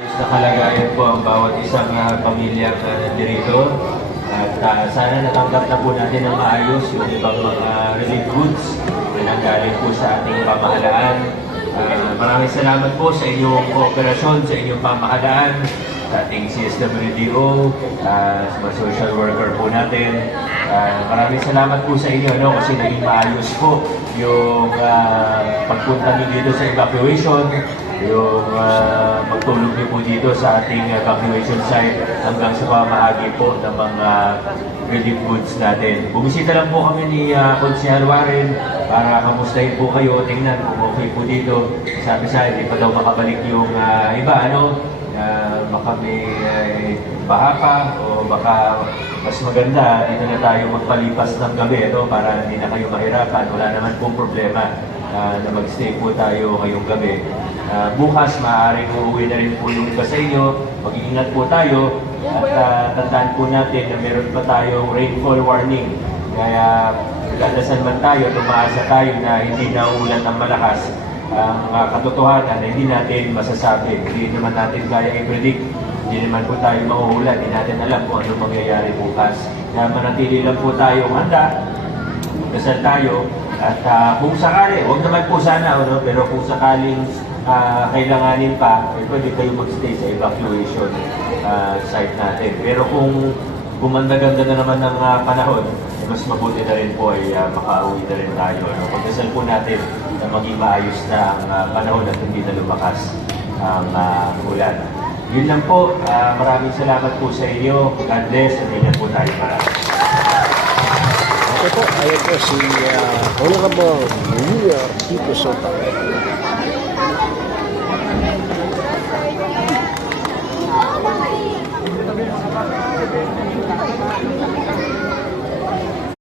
Sa kalagayan po ang bawat isang pamilya na nandito at sana natanggap na po natin ng maayos yung ibang mga relief goods na nanggaling po sa ating pamahalaan. Maraming salamat po sa inyong kooperasyon, sa inyong pamahalaan, sa ating CSWDO, sa mga social worker po natin. Maraming salamat po sa inyo kasi naging maayos po yung pagpunta niyo dito sa evacuation, yung magtulog niyo po dito sa ating evacuation site hanggang sa pamahagi po ng mga relief goods natin. Bumisita lang po kami ni Konsehal Warren para kamustahin po kayo, tingnan kung okay po dito. Sabi sa hindi pa daw makabalik yung iba, baka may baha pa o baka mas maganda dito na tayo magpalipas ng gabi para hindi na kayo mahirapan. Wala naman pong problema na magstay po tayo ngayong gabi. Bukas maaaring uuwi na rin po yung iba sa inyo. Mag-iingat po tayo at tandaan po natin na meron pa tayong rainfall warning. Kaya nagdadasal man tayo, tumaasa tayo na hindi na uulan ng malakas. Ang katotohanan na hindi natin masasabi, hindi naman natin kaya i-predict, hindi naman po tayo mahuhula, hindi natin alam kung ano mangyayari bukas. Kaya manatili lang po tayo handa, dasal tayo, at kung sakali, huwag naman po sana, pero kung sakaling kailanganin pa, pwede kayo magstay sa evacuation site natin. Pero kung gumanda-ganda na naman ng panahon, mas mabuti na rin po ay makauwi na rin tayo. Pagdasal po natin na maging maayos na ang panahon at hindi na lumakas ang ulan. Yun lang po. Maraming salamat po sa inyo. God bless. At po tayo marami. Okay po, ayan po si Honorable Mayor Tito Sota.